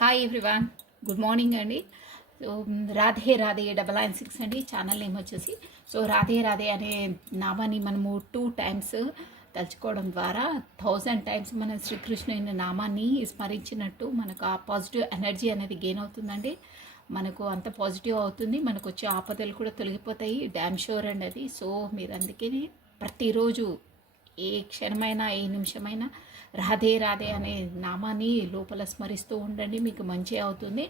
Hi everyone, good morning అండి. So Radhe Radhe 996 అండి channel name వచ్చేసి. సో రాధే రాధే అనే నామాన్ని మనము 2 టైమ్స్ తలుచుకోవడం ద్వారా 1000 టైమ్స్ మన శ్రీకృష్ణుని నామాన్ని స్మరించినట్టు మనకు ఆ పాజిటివ్ ఎనర్జీ అనేది గెయిన్ అవుతుందండి. మనకు అంత పాజిటివ్ అవుతుంది, మనకు వచ్చే ఆపదలు కూడా తొలగిపోతాయి, డ్యామ్ షూర్ అండి అది. సో మీరు అందుకే ప్రతిరోజు ఏ క్షణమైనా ఏ నిమిషమైనా రాధే రాధే అనే నామాన్ని లోపల స్మరిస్తూ ఉండండి, మీకు మంచి అవుతుంది.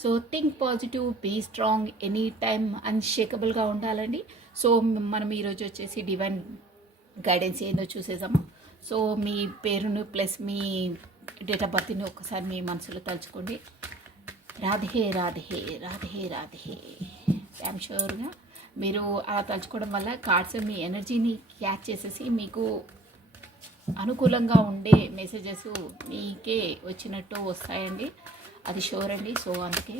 So think positive, be strong, any time అన్షేకబుల్గా ఉండాలండి. సో మనం ఈరోజు వచ్చేసి డివైన్ గైడెన్స్ ఏందో చూసేసాము. సో మీ పేరును ప్లస్ మీ డేట్ ఆఫ్ బర్త్ని ఒకసారి మీ మనసులో తలుచుకోండి. రాధే రాధే రాధే రాధే. ఐఎమ్ షూర్గా మీరు అలా తలుచుకోవడం వల్ల కార్డ్స్ మీ ఎనర్జీని క్యాచ్ చేసేసి మీకు అనుకూలంగా ఉండే మెసేజెస్ మీకే వచ్చినట్టు వస్తాయండి, అది షూర్ అండి. సో అందుకే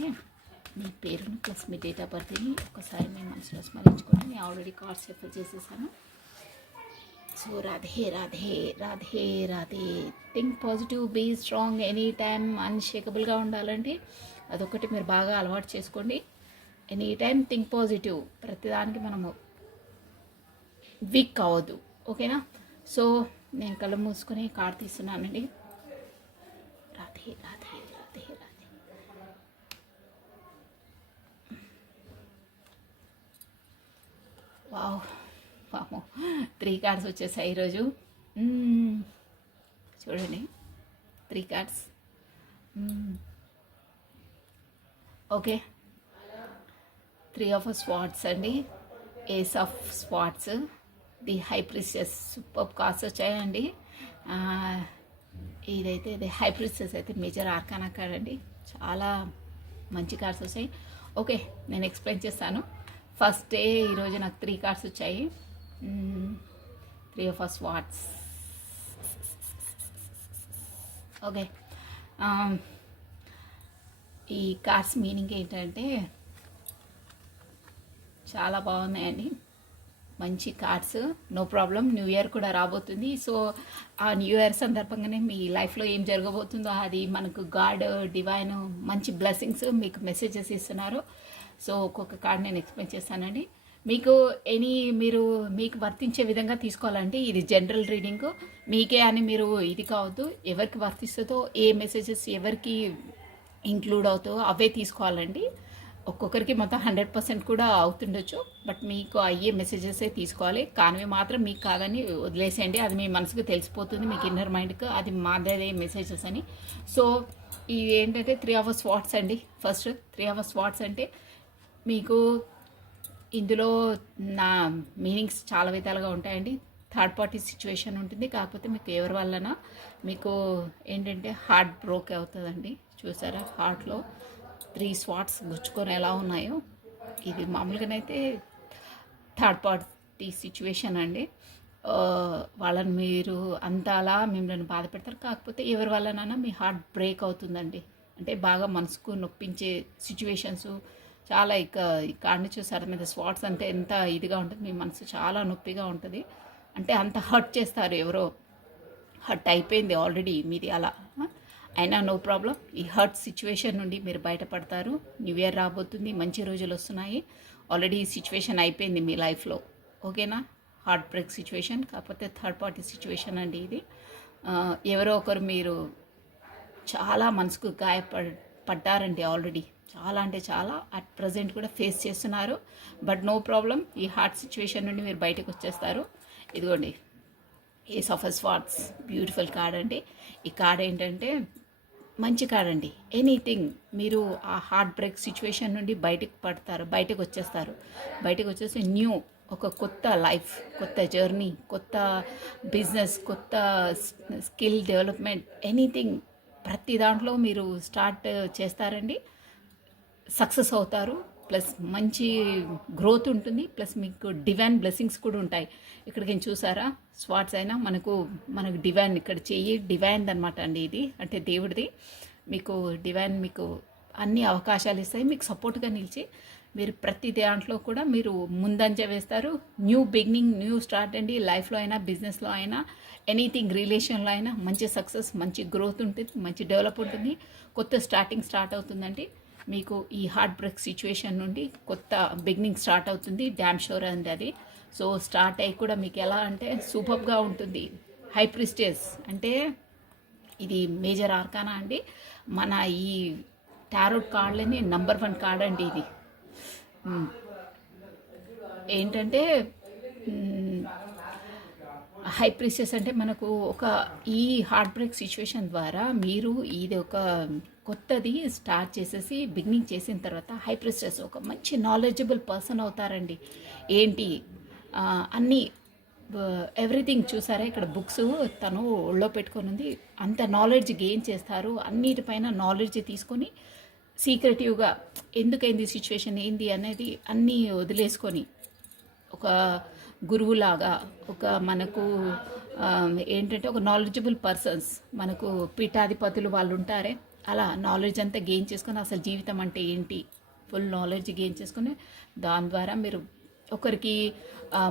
మీ పేరును ప్లస్ మీ డేట్ ఆఫ్ బర్త్ని ఒకసారి మీ మనసులో స్మరించుకోండి. నేను ఆల్రెడీ కార్డ్స్ రెఫర్ చేసేసాను. So Radhe Radhe Radhe Radhe. Think positive, be strong, any time అన్షేకబుల్గా ఉండాలండి. అదొకటి మీరు బాగా అలవాటు చేసుకోండి. ఎనీ టైమ్ థింక్ పాజిటివ్, ప్రతిదానికి మనము వీక్ అవ్వద్దు, ఓకేనా? సో నేను కళ్ళు మూసుకొని కార్డు తీస్తున్నానండి. రాధే రాధే రాధే రాధే. వావ్ వామో, 3 కార్డ్స్ వచ్చేసాయి ఈరోజు. చూడండి 3 కార్డ్స్. ఓకే, 3 ఆఫ్ స్వాట్స్ అండి, ace of swords, the high priestess. Super cards వచ్చాయండి. ఇదైతే ఇది హై ప్రిస్టెస్ అయితే మేజర్ ఆర్కానా కార్డ్ అండి, చాలా మంచి కార్డ్స్ వచ్చాయి. ఓకే, నేను ఎక్స్ప్లెయిన్ చేస్తాను. ఫస్ట్ డే ఈరోజు నాకు 3 కార్డ్స్ వచ్చాయి. 3 ఆఫ్ స్వాట్స్. ఓకే, ఈ కార్డ్స్ మీనింగ్ ఏంటంటే చాలా బాగున్నాయండి, మంచి cards. No problem, new year కూడా రాబోతుంది. సో ఆ న్యూ ఇయర్ సందర్భంగానే మీ లైఫ్లో ఏం జరగబోతుందో అది మనకు గాడ్ డివైన్ మంచి బ్లెస్సింగ్స్ మీకు మెసేజెస్ ఇస్తున్నారు. సో ఒక్కొక్క కార్డ్ నేను ఎక్స్ప్లెయిన్ చేస్తానండి. మీకు మీరు మీకు వర్తించే విధంగా తీసుకోవాలంటే ఇది జనరల్ రీడింగ్, మీకే అని మీరు ఇది కావద్దు. ఎవరికి వర్తిస్తుందో, ఏ మెసేజెస్ ఎవరికి ఇంక్లూడ్ అవుతాయో అవే తీసుకోవాలండి. ఒక్కొక్కరికి మొత్తం 100% కూడా అవుతుండొచ్చు, బట్ మీకు అయ్యే మెసేజెసే తీసుకోవాలి. కానివి మాత్రం మీకు కాదని వదిలేసేయండి, అది మీ మనసుకు తెలిసిపోతుంది, మీకు ఇన్నర్ మైండ్కి అది మాదే మెసేజెస్ అని. సో ఇది ఏంటంటే 3 ఆఫ్ స్వాట్స్ అండి. ఫస్ట్ 3 ఆఫ్ స్వాట్స్ అంటే మీకు ఇందులో నా మీనింగ్స్ చాలా విధాలుగా ఉంటాయండి. థర్డ్ పార్టీ సిచ్యువేషన్ ఉంటుంది, కాకపోతే మీకు ఎవరి వలన మీకు ఏంటంటే హార్ట్ బ్రోక్ అవుతుందండి. చూసారా హార్ట్లో 3 స్వాట్స్ గుచ్చుకొని ఎలా ఉన్నాయో. ఇది మామూలుగానైతే థర్డ్ పార్టీ సిచ్యువేషన్ అండి. వాళ్ళని మీరు అంతలా మిమ్మల్ని బాధ పెడతారు, కాకపోతే ఎవరి వల్లనైనా మీ హార్ట్ బ్రేక్ అవుతుందండి. అంటే బాగా మనసుకు నొప్పించే సిచ్యువేషన్స్ చాలా. ఈ కార్డ్ని చూసారు మీద స్వాట్స్ అంటే ఎంత ఇదిగా ఉంటుంది, మీ మనసు చాలా నొప్పిగా ఉంటుంది. అంటే అంత హర్ట్ చేస్తారు, ఎవరో హర్ట్ అయిపోయింది ఆల్రెడీ మీది అలా. అయినా నో ప్రాబ్లం, ఈ హర్ట్ సిచ్యువేషన్ నుండి మీరు బయటపడతారు. న్యూ ఇయర్ రాబోతుంది, మంచి రోజులు వస్తున్నాయి. ఆల్రెడీ ఈ సిచ్యువేషన్ అయిపోయింది మీ లైఫ్లో, ఓకేనా? హార్ట్ బ్రేక్ సిచ్యువేషన్, కాకపోతే థర్డ్ పార్టీ సిచ్యువేషన్ అండి ఇది. ఎవరో ఒకరు మీరు చాలా మనసుకు పడ్డారండి ఆల్రెడీ, చాలా అంటే చాలా. అట్ ప్రజెంట్ కూడా ఫేస్ చేస్తున్నారు, బట్ నో ప్రాబ్లం, ఈ హార్ట్ సిచ్యువేషన్ నుండి మీరు బయటకు వచ్చేస్తారు. ఇదిగోండి ace of swords, beautiful card అండి. ఈ కార్డ్ ఏంటంటే మంచి కార్డ్ అండి. ఎనీథింగ్ మీరు ఆ హార్ట్ బ్రేక్ సిచ్యువేషన్ నుండి బయటకు వచ్చేస్తారు. బయటకు వచ్చేసి న్యూ ఒక కొత్త లైఫ్, కొత్త జర్నీ, కొత్త బిజినెస్, కొత్త స్కిల్ డెవలప్మెంట్, ఎనీథింగ్ ప్రతి దాంట్లో మీరు స్టార్ట్ చేస్తారండి. సక్సెస్ అవుతారు, ప్లస్ మంచి గ్రోత్ ఉంటుంది, ప్లస్ మీకు డివైన్ బ్లెస్సింగ్స్ కూడా ఉంటాయి. ఇక్కడికి చూసారా స్వాట్స్ అయినా మనకు డివైన్ ఇక్కడ చెయ్యి డివైన్ అనమాట అండి. ఇది అంటే దేవుడిది. మీకు డివైన్ మీకు అన్ని అవకాశాలు ఇస్తాయి, మీకు సపోర్ట్గా నిలిచి మీరు ప్రతి దాంట్లో కూడా మీరు ముందంజ వేస్తారు. న్యూ బిగినింగ్, న్యూ స్టార్ట్ అండి. లైఫ్లో అయినా, బిజినెస్లో అయినా, ఎనీథింగ్ రిలేషన్లో అయినా మంచి సక్సెస్, మంచి గ్రోత్ ఉంటుంది, మంచి డెవలప్ ఉంటుంది. కొత్త స్టార్ట్ అవుతుందండి. మీకు ఈ హార్ట్ బ్రేక్ సిచ్యువేషన్ నుండి కొత్త బిగినింగ్ స్టార్ట్ అవుతుంది. డ్యామ్ షూర్ అండి అది. సో స్టార్ట్ అయ్యి కూడా మీకు ఎలా అంటే సూపర్గా ఉంటుంది. హై ప్రిస్టేజ్ అంటే ఇది మేజర్ ఆర్కానా అండి. మన ఈ టారోట్ కార్డులని నంబర్ 1 కార్డ్ అండి ఇది. ఏంటంటే హై ప్రిస్టెస్ అంటే మనకు ఒక ఈ హార్ట్ బ్రేక్ సిచ్యువేషన్ ద్వారా మీరు ఇది ఒక కొత్తది స్టార్ట్ చేసేసి బిగినింగ్ చేసిన తర్వాత హై ప్రిస్టెస్ ఒక మంచి నాలెడ్జబుల్ పర్సన్ అవుతారండి. ఏంటి అన్నీ ఎవ్రీథింగ్ చూసారా, ఇక్కడ బుక్స్ తను ఒళ్ళో పెట్టుకొని ఉంది. అంత నాలెడ్జ్ గెయిన్ చేస్తారు. అన్నిటిపైన నాలెడ్జ్ తీసుకొని సీక్రెటివ్గా ఎందుకైంది సిచ్యువేషన్ ఏంది అనేది అన్నీ వదిలేసుకొని ఒక గురువులాగా ఒక మనకు ఏంటంటే ఒక నాలెడ్జబుల్ పర్సన్స్, మనకు పీఠాధిపతులు వాళ్ళు ఉంటారే, అలా నాలెడ్జ్ అంతా గెయిన్ చేసుకొని అసలు జీవితం అంటే ఏంటి ఫుల్ నాలెడ్జ్ గెయిన్ చేసుకుని దాని ద్వారా మీరు ఒకరికి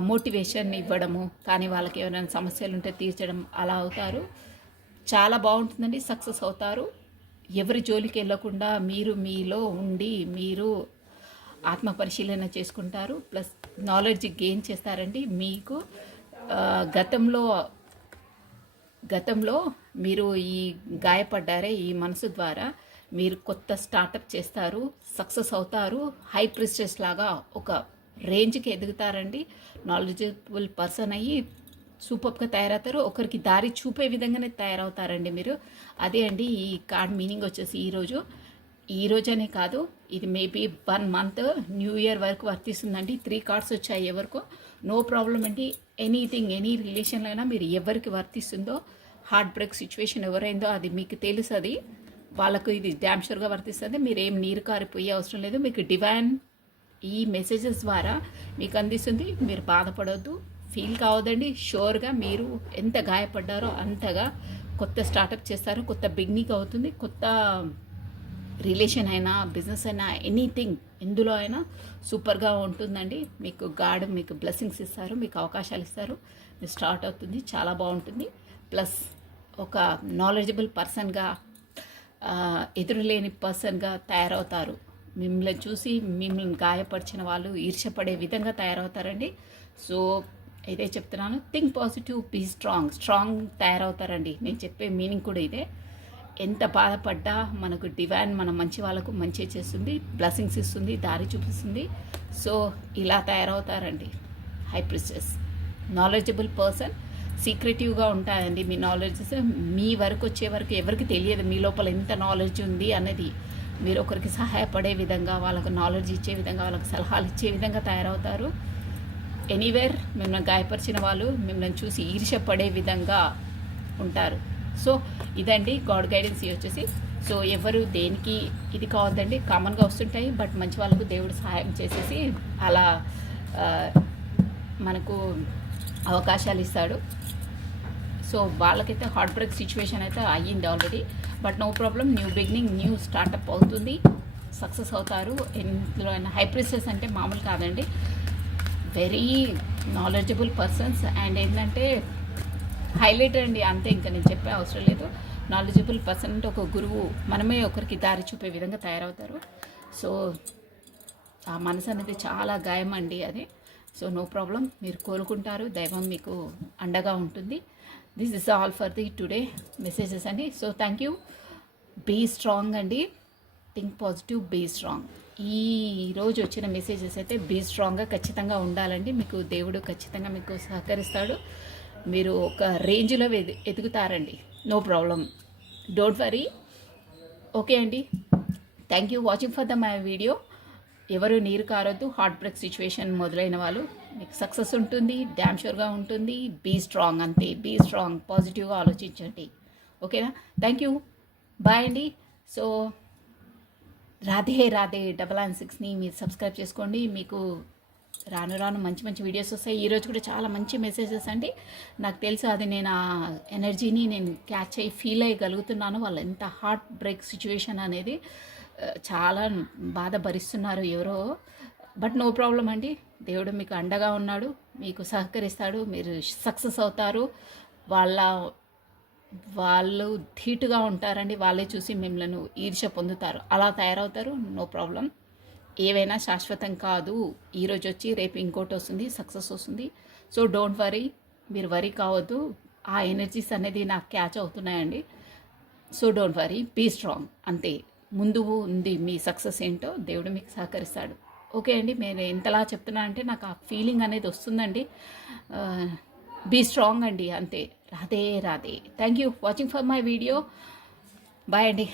మోటివేషన్ ఇవ్వడము, కానీ వాళ్ళకి ఏమైనా సమస్యలు ఉంటే తీర్చడం అలా అవుతారు. చాలా బాగుంటుందండి. సక్సెస్ అవుతారు. ఎవరి జోలికి వెళ్ళకుండా మీరు మీలో ఉండి మీరు ఆత్మ పరిశీలన చేసుకుంటారు. ప్లస్ నాలెడ్జ్ గెయిన్ చేస్తారండి. మీకు గతంలో మీరు ఈ గాయపడ్డారే ఈ మనసు ద్వారా మీరు కొత్త స్టార్టప్ చేస్తారు, సక్సెస్ అవుతారు. హై ప్రిస్టెస్ లాగా ఒక రేంజ్కి ఎదుగుతారండి. నాలెడ్జబుల్ పర్సన్ అయ్యి సూపర్గా తయారవుతారు. ఒకరికి దారి చూపే విధంగానే తయారవుతారండి మీరు. అదే అండి ఈ కార్డ్ మీనింగ్ వచ్చేసి ఈ రోజనే కాదు, ఇది మేబీ 1 మంత్ న్యూ ఇయర్ వరకు వర్తిస్తుందండి. 3 కార్డ్స్ వచ్చాయి ఎవరికో, నో ప్రాబ్లం అండి. ఎనీథింగ్ ఎనీ రిలేషన్లో అయినా మీరు ఎవరికి వర్తిస్తుందో, హార్ట్ బ్రేక్ సిచ్యువేషన్ ఎవరైందో అది మీకు తెలుస్తుంది. వాళ్ళకు ఇది డ్యామ్ షూర్గా వర్తిస్తుంది. మీరు ఏం నీరు కారిపోయే అవసరం లేదు. మీకు డివైన్ ఈ మెసేజెస్ ద్వారా మీకు అందిస్తుంది. మీరు బాధపడవద్దు, ఫీల్ కావద్దండి. షూర్గా మీరు ఎంత గాయపడ్డారో అంతగా కొత్త స్టార్టప్ చేస్తారు. కొత్త బిగినింగ్ అవుతుంది. కొత్త రిలేషన్ అయినా, బిజినెస్ అయినా, ఎనీథింగ్ ఎందులో అయినా సూపర్గా ఉంటుందండి. మీకు గాడ్ మీకు బ్లెస్సింగ్స్ ఇస్తారు, మీకు అవకాశాలు ఇస్తారు. మీరు స్టార్ట్ అవుతుంది, చాలా బాగుంటుంది. ప్లస్ ఒక నాలెడ్జబుల్ పర్సన్గా, ఎదురులేని పర్సన్గా తయారవుతారు. మిమ్మల్ని చూసి మిమ్మల్ని గాయపరిచిన వాళ్ళు ఈర్ష్యపడే విధంగా తయారవుతారండి. సో ఇదే చెప్తున్నాను, థింక్ పాజిటివ్, బీ స్ట్రాంగ్ తయారవుతారండి. నేను చెప్పే మీనింగ్ కూడా ఇదే. ఎంత బాధపడ్డా మనకు డివైన్ మన మంచి వాళ్ళకు మంచి చేస్తుంది, బ్లెస్సింగ్స్ ఇస్తుంది, దారి చూపిస్తుంది. సో ఇలా తయారవుతారండి హై ప్రిస్టెస్. నాలెడ్జబుల్ పర్సన్, సీక్రెటివ్గా ఉంటాయండి మీ నాలెడ్జెస్. మీ వరకు వచ్చే వరకు ఎవరికి తెలియదు మీ లోపల ఎంత నాలెడ్జ్ ఉంది అనేది. మీరు ఒకరికి సహాయపడే విధంగా, వాళ్ళకు నాలెడ్జ్ ఇచ్చే విధంగా, వాళ్ళకి సలహాలు ఇచ్చే విధంగా తయారవుతారు. ఎనీవేర్ మిమ్మల్ని గాయపరిచిన వాళ్ళు మిమ్మల్ని చూసి ఈర్ష్యపడే విధంగా ఉంటారు. సో ఇదండి గాడ్ గైడెన్స్ వచ్చేసి. సో ఎవరు దేనికి ఇది కావద్దండి, కామన్గా వస్తుంటాయి. బట్ మంచి వాళ్ళకు దేవుడు సహాయం చేసేసి అలా మనకు అవకాశాలు ఇస్తాడు. సో వాళ్ళకైతే హార్ట్ బ్రేక్ సిచ్యువేషన్ అయితే అయ్యింది already. But no problem, new beginning, new startup అవుతుంది, సక్సెస్ అవుతారు. ఇందులో అయినా హై ప్రిస్టెస్ అంటే మామూలు కాదండి, వెరీ నాలెడ్జబుల్ పర్సన్స్. అండ్ ఏంటంటే హైలైట్ అండి, అంతే, ఇంకా నేను చెప్పే అవసరం లేదు. నాలెడ్జబుల్ పర్సన్ అంటే ఒక గురువు, మనమే ఒకరికి దారి చూపే విధంగా తయారవుతారు. సో ఆ మనసు అనేది చాలా గాయం అండి అది. సో నో ప్రాబ్లం, మీరు కోలుకుంటారు, దైవం మీకు అండగా ఉంటుంది. This is all for the today messages అండి. So thank you. Be strong అండి, థింక్ పాజిటివ్, బీ స్ట్రాంగ్. ఈ రోజు వచ్చిన మెసేజెస్ అయితే బీ స్ట్రాంగ్గా ఖచ్చితంగా ఉండాలండి. మీకు దేవుడు ఖచ్చితంగా మీకు సహకరిస్తాడు. మీరు ఒక రేంజ్లో ఎదుగుతారండి. No problem, don't worry. Okay అండి, thank you watching for my video. ఎవరు నీరు కారొద్దు. హార్ట్ బ్రేక్ సిచ్యువేషన్ మొదలైన వాళ్ళు మీకు సక్సెస్ ఉంటుంది, డ్యామ్ షూర్గా ఉంటుంది. బీ స్ట్రాంగ్, అంతే, బీ స్ట్రాంగ్, పాజిటివ్గా ఆలోచించండి. ఓకేనా? థ్యాంక్ యూ, బాయ్ అండి. సో రాధే 696ని మీరు సబ్స్క్రైబ్ చేసుకోండి. మీకు రాను మంచి మంచి వీడియోస్ వస్తాయి. ఈరోజు కూడా చాలా మంచి మెసేజెస్ అండి. నాకు తెలుసు, అది నేను ఆ ఎనర్జీని నేను క్యాచ్ అయ్యి ఫీల్ అయ్యగలుగుతున్నాను. వాళ్ళు ఎంత హార్ట్ బ్రేక్ సిచ్యువేషన్ అనేది చాలా బాధ భరిస్తున్నారు ఎవరో. బట్ నో ప్రాబ్లం అండి, దేవుడు మీకు అండగా ఉన్నాడు, మీకు సహకరిస్తాడు, మీరు సక్సెస్ అవుతారు. వాళ్ళ వాళ్ళు ధీటుగా ఉంటారండి, వాళ్ళే చూసి మిమ్మల్ని ఈర్ష్య పొందుతారు, అలా తయారవుతారు. No problem. ఏవైనా శాశ్వతం కాదు, ఈరోజు వచ్చి రేపు ఇంకోటి వస్తుంది, సక్సెస్ వస్తుంది. సో డోంట్ వరీ, మీరు వరీ కావద్దు. ఆ ఎనర్జీస్ అనేది నాకు క్యాచ్ అవుతున్నాయండి. So don't worry, be strong, అంతే. ముందు ఉంది మీ సక్సెస్ ఏంటో దేవుడు మీకు సహకరిస్తాడు. ఓకే అండి, నేను ఎంతలా చెప్తున్నా అంటే నాకు ఆ ఫీలింగ్ అనేది వస్తుందండి. బీ స్ట్రాంగ్ అండి, అంతే. Radhe Radhe. Thank you watching for my video. Bye అండి.